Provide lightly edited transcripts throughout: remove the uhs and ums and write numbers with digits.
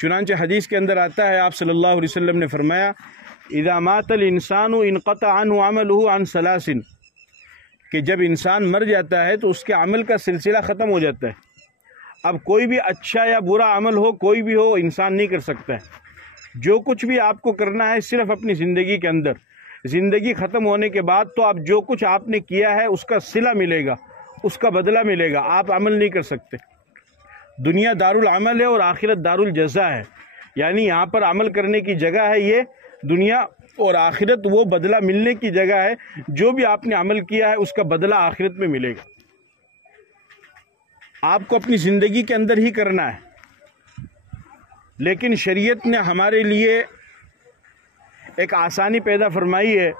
چنانچہ حدیث کے اندر آتا ہے، آپ صلی اللہ علیہ وسلم نے فرمایا اذا مات الانسان انقطع عنه عمله عن ثلاث، کہ جب انسان مر جاتا ہے تو اس کے عمل کا سلسلہ ختم ہو جاتا ہے۔ اب کوئی بھی اچھا یا برا عمل ہو، کوئی بھی ہو، انسان نہیں کر سکتا ہے۔ جو کچھ بھی آپ کو کرنا ہے صرف اپنی زندگی کے اندر، زندگی ختم ہونے کے بعد تو اب جو کچھ آپ نے کیا ہے اس کا صلہ ملے گا، اس کا بدلہ ملے گا، آپ عمل نہیں کر سکتے۔ دنیا دار العمل ہے اور آخرت دار الجزا ہے، یعنی یہاں پر عمل کرنے کی جگہ ہے یہ دنیا، اور آخرت وہ بدلہ ملنے کی جگہ ہے۔ جو بھی آپ نے عمل کیا ہے اس کا بدلہ آخرت میں ملے گا۔ آپ کو اپنی زندگی کے اندر ہی کرنا ہے، لیکن شریعت نے ہمارے لیے ایک آسانی پیدا فرمائی ہے،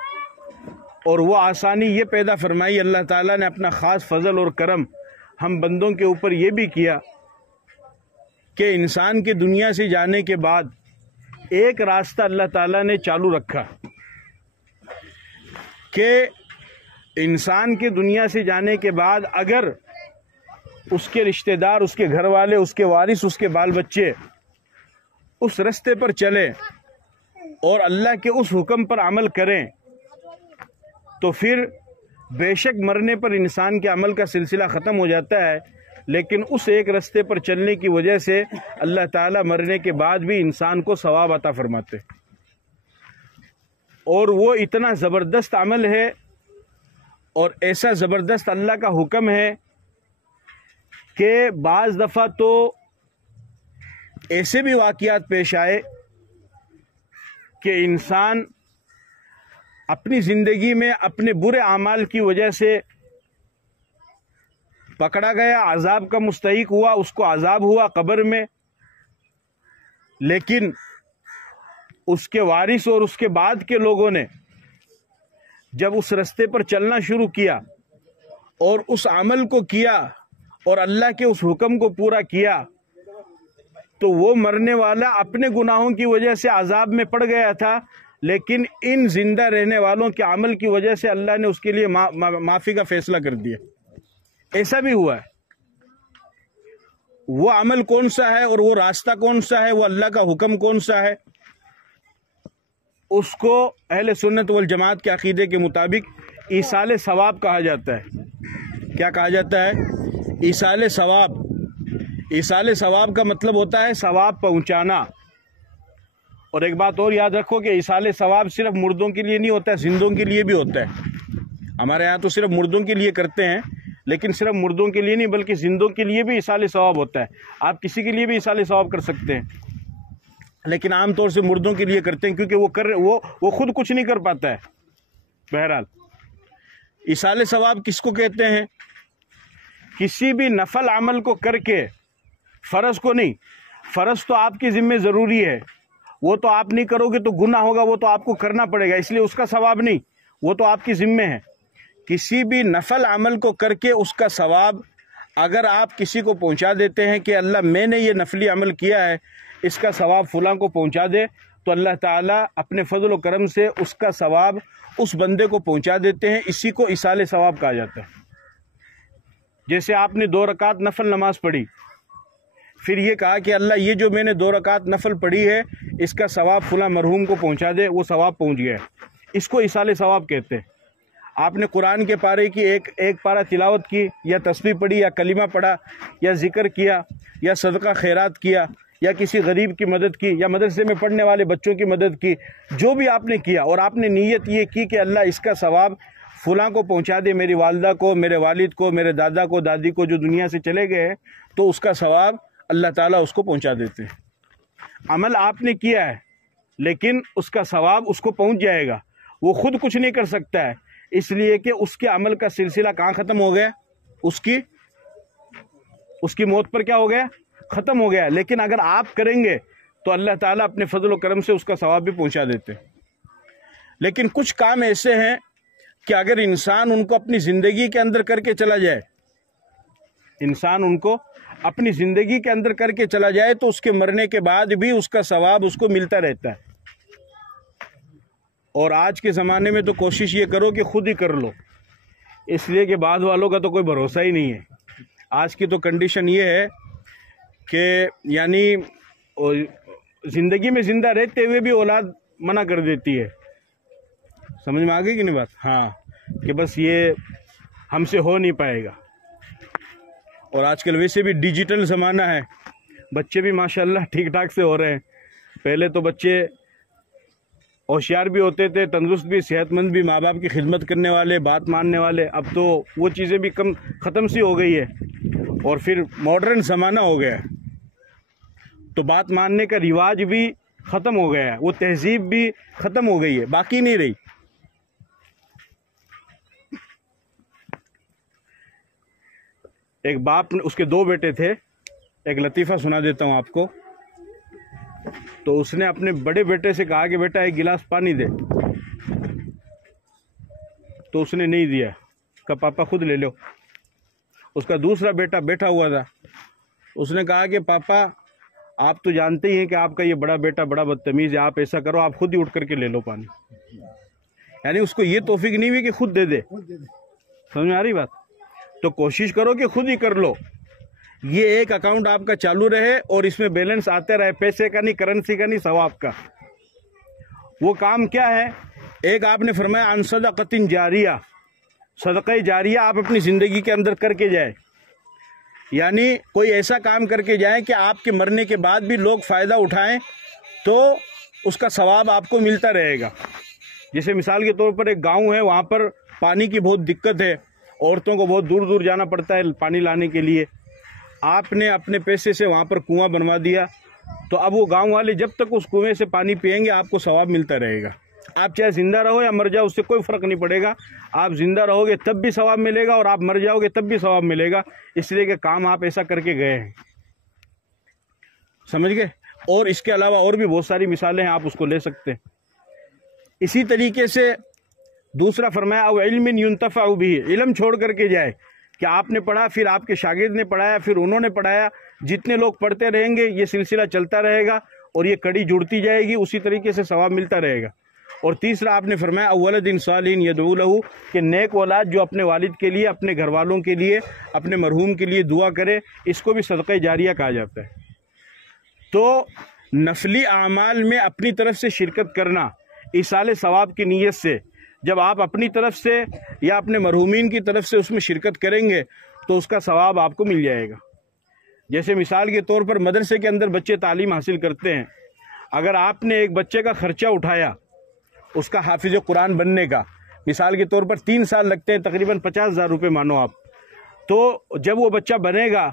اور وہ آسانی یہ پیدا فرمائی، اللہ تعالیٰ نے اپنا خاص فضل اور کرم ہم بندوں کے اوپر یہ بھی کیا کہ انسان کے دنیا سے جانے کے بعد ایک راستہ اللہ تعالیٰ نے چالو رکھا کہ انسان کے دنیا سے جانے کے بعد اگر اس کے رشتہ دار، اس کے گھر والے، اس کے وارث، اس کے بال بچے اس رستے پر چلیں اور اللہ کے اس حکم پر عمل کریں تو پھر بے شک مرنے پر انسان کے عمل کا سلسلہ ختم ہو جاتا ہے، لیکن اس ایک رستے پر چلنے کی وجہ سے اللہ تعالیٰ مرنے کے بعد بھی انسان کو ثواب عطا فرماتے، اور وہ اتنا زبردست عمل ہے اور ایسا زبردست اللہ کا حکم ہے کہ بعض دفعہ تو ایسے بھی واقعات پیش آئے کہ انسان اپنی زندگی میں اپنے برے اعمال کی وجہ سے پکڑا گیا، عذاب کا مستحق ہوا، اس کو عذاب ہوا قبر میں، لیکن اس کے وارث اور اس کے بعد کے لوگوں نے جب اس رستے پر چلنا شروع کیا اور اس عمل کو کیا اور اللہ کے اس حکم کو پورا کیا تو وہ مرنے والا اپنے گناہوں کی وجہ سے عذاب میں پڑ گیا تھا، لیکن ان زندہ رہنے والوں کے عمل کی وجہ سے اللہ نے اس کے لیے معافی کا فیصلہ کر دیا۔ ایسا بھی ہوا ہے۔ وہ عمل کون سا ہے اور وہ راستہ کون سا ہے، وہ اللہ کا حکم کون سا ہے، اس کو اہل سنت والجماعت کے عقیدے کے مطابق ایصال ثواب کہا جاتا ہے۔ کیا کہا جاتا ہے؟ ایصال ثواب۔ ایصال ثواب کا مطلب ہوتا ہے ثواب پہنچانا۔ اور ایک بات اور یاد رکھو کہ ایصال ثواب صرف مردوں کے لیے نہیں ہوتا ہے، زندوں کے لیے بھی ہوتا ہے۔ ہمارے ہاں تو صرف مردوں کے لیے کرتے ہیں، لیکن صرف مردوں کے لیے نہیں بلکہ زندوں کے لیے بھی ایصال ثواب ہوتا ہے۔ آپ کسی کے لیے بھی ایصال ثواب کر سکتے ہیں، لیکن عام طور سے مردوں کے لیے کرتے ہیں کیونکہ وہ خود کچھ نہیں کر پاتا ہے۔ بہرحال ایصال ثواب کس کو کہتے ہیں؟ کسی بھی نفل عمل کو کر کے، فرض کو نہیں، فرض تو آپ کے ذمہ ضروری ہے، وہ تو آپ نہیں کرو گے تو گناہ ہوگا، وہ تو آپ کو کرنا پڑے گا، اس لیے اس کا ثواب نہیں، وہ تو آپ کی ذمہ ہے۔ کسی بھی نفل عمل کو کر کے اس کا ثواب اگر آپ کسی کو پہنچا دیتے ہیں کہ اللہ میں نے یہ نفلی عمل کیا ہے، اس کا ثواب فلاں کو پہنچا دے، تو اللہ تعالیٰ اپنے فضل و کرم سے اس کا ثواب اس بندے کو پہنچا دیتے ہیں۔ اسی کو ایصال ثواب کہا جاتا ہے۔ جیسے آپ نے 2 رکعت نفل نماز پڑھی، پھر یہ کہا کہ اللہ یہ جو میں نے 2 رکعت نفل پڑھی ہے اس کا ثواب فلاں مرحوم کو پہنچا دے، وہ ثواب پہنچ گیا ہے، اس کو ایصال ثواب کہتے ہیں۔ آپ نے قرآن کے پارے کی ایک پارہ تلاوت کی، یا تسبیح پڑھی، یا کلمہ پڑھا، یا ذکر کیا، یا صدقہ خیرات کیا، یا کسی غریب کی مدد کی، یا مدرسے میں پڑھنے والے بچوں کی مدد کی، جو بھی آپ نے کیا اور آپ نے نیت یہ کی کہ اللہ اس کا ثواب فلاں کو پہنچا دے، میری والدہ کو، میرے والد کو، میرے دادا کو، دادی کو جو دنیا سے چلے گئے ہیں، تو اس کا ثواب اللہ تعالیٰ اس کو پہنچا دیتے ہیں۔ عمل آپ نے کیا ہے لیکن اس کا ثواب اس کو پہنچ جائے گا، وہ خود کچھ نہیں کر سکتا ہے، اس لیے کہ اس کے عمل کا سلسلہ کہاں ختم ہو گیا؟ اس کی موت پر کیا ہو گیا؟ ختم ہو گیا۔ لیکن اگر آپ کریں گے تو اللہ تعالیٰ اپنے فضل و کرم سے اس کا ثواب بھی پہنچا دیتے ہیں۔ لیکن کچھ کام ایسے ہیں کہ اگر انسان ان کو اپنی زندگی کے اندر کر کے چلا جائے، انسان ان کو اپنی زندگی کے اندر کر کے چلا جائے تو اس کے مرنے کے بعد بھی اس کا ثواب اس کو ملتا رہتا ہے۔ اور آج کے زمانے میں تو کوشش یہ کرو کہ خود ہی کر لو، اس لیے کہ بعد والوں کا تو کوئی بھروسہ ہی نہیں ہے۔ آج کی تو کنڈیشن یہ ہے کہ یعنی زندگی میں زندہ رہتے ہوئے بھی اولاد منع کر دیتی ہے. سمجھ میں آ گئی کہ نہیں بات؟ ہاں، کہ بس یہ ہم سے ہو نہیں پائے گا. اور آج کل ویسے بھی ڈیجیٹل زمانہ ہے، بچے بھی ماشاءاللہ ٹھیک ٹھاک سے ہو رہے ہیں. پہلے تو بچے ہوشیار بھی ہوتے تھے، تندرست بھی، صحت مند بھی، ماں باپ کی خدمت کرنے والے، بات ماننے والے. اب تو وہ چیزیں بھی ختم سی ہو گئی ہے، اور پھر ماڈرن زمانہ ہو گیا ہے، تو بات ماننے کا رواج بھی ختم ہو گیا ہے، وہ تہذیب بھی ختم ہو گئی ہے، باقی نہیں رہی. ایک باپ نے، اس کے 2 بیٹے تھے. ایک لطیفہ سنا دیتا ہوں آپ کو. تو اس نے اپنے بڑے بیٹے سے کہا کہ بیٹا ایک گلاس پانی دے. تو اس نے نہیں دیا، کہا پاپا خود لے لو. اس کا دوسرا بیٹا بیٹھا ہوا تھا، اس نے کہا کہ پاپا آپ تو جانتے ہی ہیں کہ آپ کا یہ بڑا بیٹا بڑا بدتمیز ہے، آپ ایسا کرو آپ خود ہی اٹھ کر کے لے لو پانی. یعنی اس کو یہ توفیق نہیں ہوئی کہ خود دے دے. سمجھ میں آ رہی بات؟ تو کوشش کرو کہ خود ہی کر لو. یہ ایک اکاؤنٹ آپ کا چالو رہے اور اس میں بیلنس آتے رہے، پیسے کا نہیں، کرنسی کا نہیں، ثواب کا. وہ کام کیا ہے؟ ایک آپ نے فرمایا عن صدقۃ جاریہ، صدقہ جاریہ آپ اپنی زندگی کے اندر کر کے جائیں. یعنی کوئی ایسا کام کر کے جائیں کہ آپ کے مرنے کے بعد بھی لوگ فائدہ اٹھائیں تو اس کا ثواب آپ کو ملتا رہے گا. جیسے مثال کے طور پر ایک گاؤں ہے، وہاں پر پانی کی بہت دقت ہے، عورتوں کو بہت دور دور جانا پڑتا ہے پانی لانے کے لیے. آپ نے اپنے پیسے سے وہاں پر کنواں بنوا دیا، تو اب وہ گاؤں والے جب تک اس کنویں سے پانی پئیں گے آپ کو ثواب ملتا رہے گا. آپ چاہے زندہ رہو یا مر جاؤ، اس سے کوئی فرق نہیں پڑے گا. آپ زندہ رہو گے تب بھی ثواب ملے گا، اور آپ مر جاؤ گے تب بھی ثواب ملے گا، اس لیے کہ کام آپ ایسا کر کے گئے ہیں. سمجھ گئے؟ اور اس کے علاوہ اور بھی بہت ساری مثالیں ہیں، آپ اس کو لے سکتے ہیں. اسی طریقے سے دوسرا فرمایا او علم ينتفع به، علم چھوڑ کر کے جائے کہ آپ نے پڑھا، پھر آپ کے شاگرد نے پڑھایا، پھر انہوں نے پڑھایا. جتنے لوگ پڑھتے رہیں گے یہ سلسلہ چلتا رہے گا اور یہ کڑی جڑتی جائے گی، اسی طریقے سے ثواب ملتا رہے گا. اور تیسرا آپ نے فرمایا اولد صالح يدعو له، کہ نیک اولاد جو اپنے والد کے لیے، اپنے گھر والوں کے لیے، اپنے مرحوم کے لیے دعا کرے، اس کو بھی صدقہ جاریہ کہا جاتا ہے. تو نفلی اعمال میں اپنی طرف سے شرکت کرنا ایصال ثواب کی نیت سے، جب آپ اپنی طرف سے یا اپنے مرحومین کی طرف سے اس میں شرکت کریں گے تو اس کا ثواب آپ کو مل جائے گا. جیسے مثال کے طور پر مدرسے کے اندر بچے تعلیم حاصل کرتے ہیں، اگر آپ نے ایک بچے کا خرچہ اٹھایا اس کا حافظ قرآن بننے کا، مثال کے طور پر 3 سال لگتے ہیں، تقریباً 50,000 روپے مانو آپ. تو جب وہ بچہ بنے گا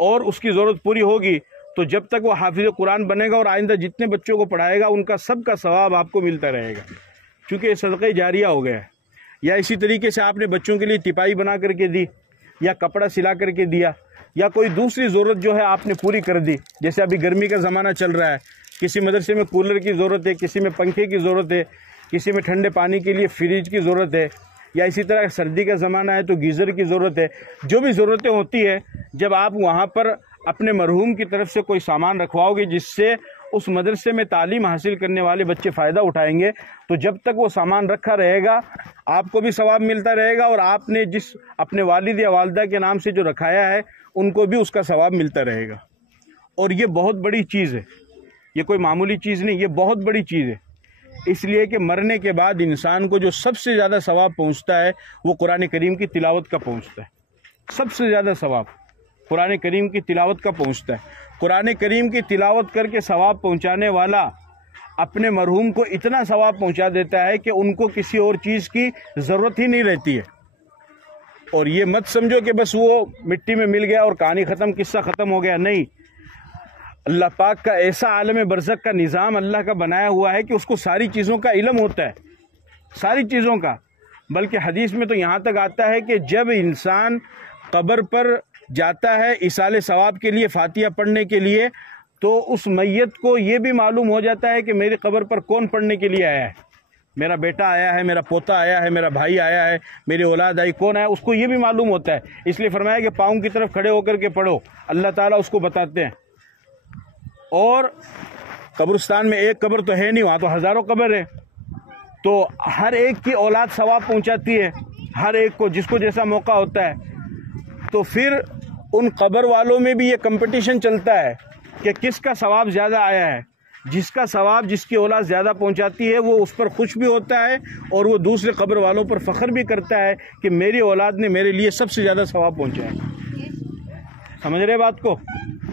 اور اس کی ضرورت پوری ہوگی تو جب تک وہ حافظ قرآن بنے گا اور آئندہ جتنے بچوں کو پڑھائے گا ان کا سب کا ثواب آپ کو ملتا رہے گا، کیونکہ یہ صدقہ جاریہ ہو گیا ہے. یا اسی طریقے سے آپ نے بچوں کے لیے ٹپائی بنا کر کے دی، یا کپڑا سلا کر کے دیا، یا کوئی دوسری ضرورت جو ہے آپ نے پوری کر دی. جیسے ابھی گرمی کا زمانہ چل رہا ہے، کسی مدرسے میں کولر کی ضرورت ہے، کسی میں پنکھے کی ضرورت ہے، کسی میں ٹھنڈے پانی کے لیے فریج کی ضرورت ہے، یا اسی طرح سردی کا زمانہ ہے تو گیزر کی ضرورت ہے. جو بھی ضرورتیں ہوتی ہے، جب آپ وہاں پر اپنے مرحوم کی طرف سے کوئی سامان رکھواؤ گے جس سے اس مدرسے میں تعلیم حاصل کرنے والے بچے فائدہ اٹھائیں گے، تو جب تک وہ سامان رکھا رہے گا آپ کو بھی ثواب ملتا رہے گا، اور آپ نے جس اپنے والد یا والدہ کے نام سے جو رکھایا ہے ان کو بھی اس کا ثواب ملتا رہے گا. اور یہ بہت بڑی چیز ہے، یہ کوئی معمولی چیز نہیں، یہ بہت بڑی چیز ہے. اس لیے کہ مرنے کے بعد انسان کو جو سب سے زیادہ ثواب پہنچتا ہے وہ قرآن کریم کی تلاوت کا پہنچتا ہے. سب سے زیادہ ثواب قرآن کریم کی تلاوت کا پہنچتا ہے. قرآن کریم کی تلاوت کر کے ثواب پہنچانے والا اپنے مرحوم کو اتنا ثواب پہنچا دیتا ہے کہ ان کو کسی اور چیز کی ضرورت ہی نہیں رہتی ہے. اور یہ مت سمجھو کہ بس وہ مٹی میں مل گیا اور کہانی ختم، قصہ ختم ہو گیا. نہیں، اللہ پاک کا ایسا عالم برزخ کا نظام اللہ کا بنایا ہوا ہے کہ اس کو ساری چیزوں کا علم ہوتا ہے، ساری چیزوں کا. بلکہ حدیث میں تو یہاں تک آتا ہے کہ جب انسان قبر پر جاتا ہے ایصال ثواب کے لیے، فاتحہ پڑھنے کے لیے، تو اس میت کو یہ بھی معلوم ہو جاتا ہے کہ میری قبر پر کون پڑھنے کے لیے آیا ہے. میرا بیٹا آیا ہے، میرا پوتا آیا ہے، میرا بھائی آیا ہے، میری اولاد آئی، کون آیا، اس کو یہ بھی معلوم ہوتا ہے. اس لیے فرمایا کہ پاؤں کی طرف کھڑے ہو کر کے پڑھو، اللہ تعالیٰ اس کو بتاتے ہیں. اور قبرستان میں ایک قبر تو ہے نہیں، وہاں تو ہزاروں قبر ہے، تو ہر ایک کی اولاد ثواب پہنچاتی ہے، ہر ایک کو جس کو جیسا موقع ہوتا ہے. تو پھر ان قبر والوں میں بھی یہ کمپٹیشن چلتا ہے کہ کس کا ثواب زیادہ آیا ہے. جس کا ثواب جس کی اولاد زیادہ پہنچاتی ہے وہ اس پر خوش بھی ہوتا ہے اور وہ دوسرے قبر والوں پر فخر بھی کرتا ہے کہ میری اولاد نے میرے لیے سب سے زیادہ ثواب پہنچایا۔ سمجھ رہے بات کو؟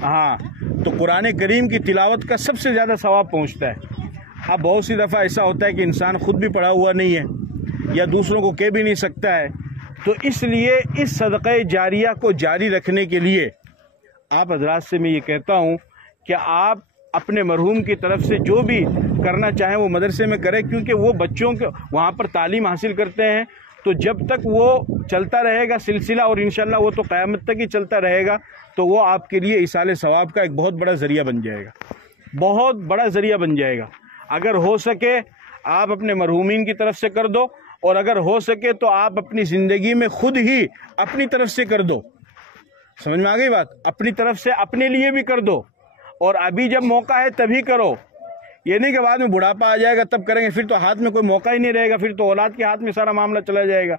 ہاں، تو قرآن کریم کی تلاوت کا سب سے زیادہ ثواب پہنچتا ہے۔ اب بہت سی دفعہ ایسا ہوتا ہے کہ انسان خود بھی پڑھا ہوا نہیں ہے یا دوسروں کو کہہ بھی نہیں سکتا ہے، تو اس لیے اس صدقہ جاریہ کو جاری رکھنے کے لیے آپ حضرات سے میں یہ کہتا ہوں کہ آپ اپنے مرحوم کی طرف سے جو بھی کرنا چاہیں وہ مدرسے میں کریں، کیونکہ وہ بچوں کے وہاں پر تعلیم حاصل کرتے ہیں، تو جب تک وہ چلتا رہے گا سلسلہ، اور انشاءاللہ وہ تو قیامت تک ہی چلتا رہے گا، تو وہ آپ کے لیے ایصال ثواب کا ایک بہت بڑا ذریعہ بن جائے گا، بہت بڑا ذریعہ بن جائے گا۔ اگر ہو سکے آپ اپنے مرحومین کی طرف سے کر دو، اور اگر ہو سکے تو آپ اپنی زندگی میں خود ہی اپنی طرف سے کر دو۔ سمجھ میں آ گئی بات؟ اپنی طرف سے اپنے لیے بھی کر دو، اور ابھی جب موقع ہے تبھی کرو، یہ نہیں کہ بعد میں بڑھاپا آ جائے گا تب کریں گے، پھر تو ہاتھ میں کوئی موقع ہی نہیں رہے گا، پھر تو اولاد کے ہاتھ میں سارا معاملہ چلا جائے گا،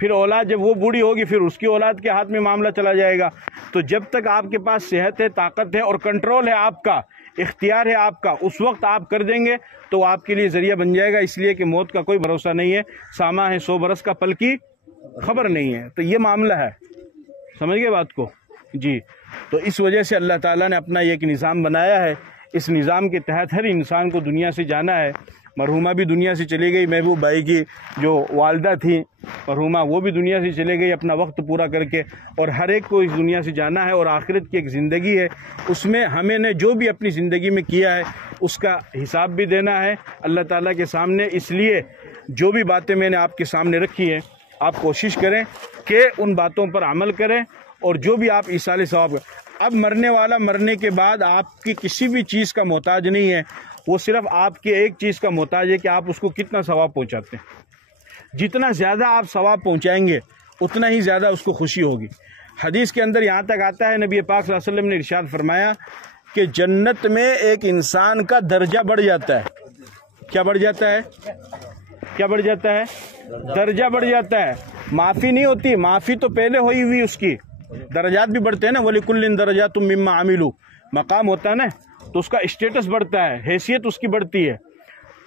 پھر اولاد جب وہ بوڑھی ہوگی پھر اس کی اولاد کے ہاتھ میں معاملہ چلا جائے گا۔ تو جب تک آپ کے پاس صحت ہے، طاقت ہے اور کنٹرول ہے، آپ کا اختیار ہے آپ کا، اس وقت آپ کر دیں گے تو آپ کے لیے ذریعہ بن جائے گا، اس لیے کہ موت کا کوئی بھروسہ نہیں ہے، سامہ ہے 100 برس کا، پل کی خبر نہیں ہے، تو یہ معاملہ ہے۔ سمجھ گئے بات کو؟ جی، تو اس وجہ سے اللہ تعالیٰ نے اپنا یہ ایک نظام بنایا ہے، اس نظام کے تحت ہر انسان کو دنیا سے جانا ہے۔ مرحومہ بھی دنیا سے چلی گئی، محبوب بھائی کی جو والدہ تھیں مرحومہ، وہ بھی دنیا سے چلے گئی اپنا وقت پورا کر کے، اور ہر ایک کو اس دنیا سے جانا ہے، اور آخرت کی ایک زندگی ہے، اس میں ہمیں نے جو بھی اپنی زندگی میں کیا ہے اس کا حساب بھی دینا ہے اللہ تعالیٰ کے سامنے۔ اس لیے جو بھی باتیں میں نے آپ کے سامنے رکھی ہیں، آپ کوشش کریں کہ ان باتوں پر عمل کریں، اور جو بھی آپ ایصال ثواب اب مرنے والا مرنے کے بعد آپ کی کسی بھی چیز کا محتاج نہیں ہے، وہ صرف آپ کے ایک چیز کا محتاج ہے کہ آپ اس کو کتنا ثواب پہنچاتے ہیں۔ جتنا زیادہ آپ ثواب پہنچائیں گے اتنا ہی زیادہ اس کو خوشی ہوگی۔ حدیث کے اندر یہاں تک آتا ہے، نبی پاک صلی اللہ علیہ وسلم نے ارشاد فرمایا کہ جنت میں ایک انسان کا درجہ بڑھ جاتا ہے۔ کیا بڑھ جاتا ہے؟ کیا بڑھ جاتا ہے؟ درجہ بڑھ جاتا ہے۔ معافی نہیں ہوتی، معافی تو پہلے ہوئی ہوئی، اس کی درجات بھی بڑھتے ہیں نا، وَلِكُلٍّ دَرَجَاتٌ مِّمَّا عَمِلُوا، مقام ہوتا ہے نا، تو اس کا اسٹیٹس بڑھتا ہے، حیثیت اس کی بڑھتی ہے۔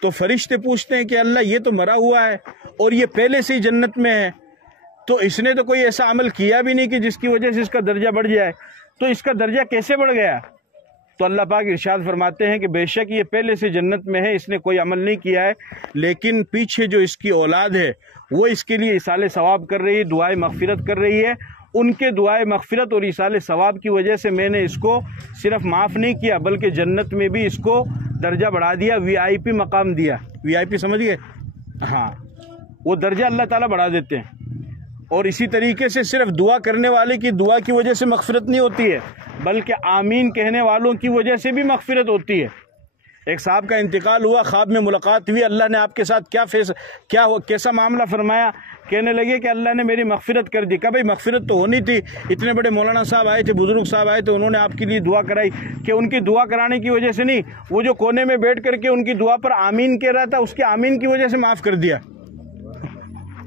تو فرشتے پوچھتے ہیں کہ اللہ یہ تو مرا ہوا ہے اور یہ پہلے سے ہی جنت میں ہے، تو اس نے تو کوئی ایسا عمل کیا بھی نہیں کہ جس کی وجہ سے اس کا درجہ بڑھ جائے، تو اس کا درجہ کیسے بڑھ گیا؟ تو اللہ پاک ارشاد فرماتے ہیں کہ بے شک یہ پہلے سے جنت میں ہے، اس نے کوئی عمل نہیں کیا ہے، لیکن پیچھے جو اس کی اولاد ہے وہ اس کے لیے ایصال ثواب کر رہی ہے، دعائے مغفرت کر رہی ہے۔ ان کے دعائے مغفرت اور ایصال ثواب کی وجہ سے میں نے اس کو صرف معاف نہیں کیا بلکہ جنت میں بھی اس کو درجہ بڑھا دیا، VIP مقام دیا۔ VIP سمجھ گئے؟ ہاں، وہ درجہ اللہ تعالیٰ بڑھا دیتے ہیں۔ اور اسی طریقے سے صرف دعا کرنے والے کی دعا کی وجہ سے مغفرت نہیں ہوتی ہے، بلکہ آمین کہنے والوں کی وجہ سے بھی مغفرت ہوتی ہے۔ ایک صاحب کا انتقال ہوا، خواب میں ملاقات ہوئی، اللہ نے آپ کے ساتھ کیسا معاملہ فرمایا؟ کہنے لگے کہ اللہ نے میری مغفرت کر دی۔ کہا بھائی مغفرت تو ہونی تھی، اتنے بڑے مولانا صاحب آئے تھے، بزرگ صاحب آئے تھے، انہوں نے آپ کے لیے دعا کرائی، کہ ان کی دعا کرانے کی وجہ سے نہیں، وہ جو کونے میں بیٹھ کر کے ان کی دعا پر آمین کہہ رہا تھا، اس کے آمین کی وجہ سے معاف کر دیا۔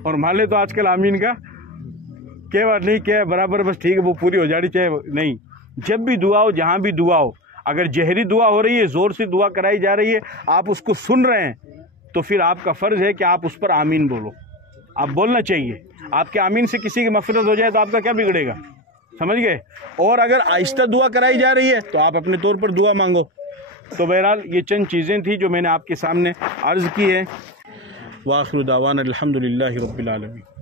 اور مان لے تو آج کل آمین کا کیا بات نہیں، کیا برابر بس ٹھیک ہے وہ پوری ہو جانی چاہیے، نہیں، جب بھی دعا ہو، جہاں بھی دعا ہو، اگر جہری دعا ہو رہی ہے، زور سے دعا کرائی جا رہی ہے، آپ اس کو سن رہے ہیں، تو پھر آپ کا فرض ہے کہ آپ اس پر آمین بولو، آپ بولنا چاہیے۔ آپ کے آمین سے کسی کی مغفرت ہو جائے تو آپ کا کیا بگڑے گا؟ سمجھ گئے؟ اور اگر آہستہ دعا کرائی جا رہی ہے تو آپ اپنے طور پر دعا مانگو۔ تو بہرحال یہ چند چیزیں تھیں جو میں نے آپ کے سامنے عرض کی ہے۔ وآخر دعوانا الحمدللہ رب العالمین۔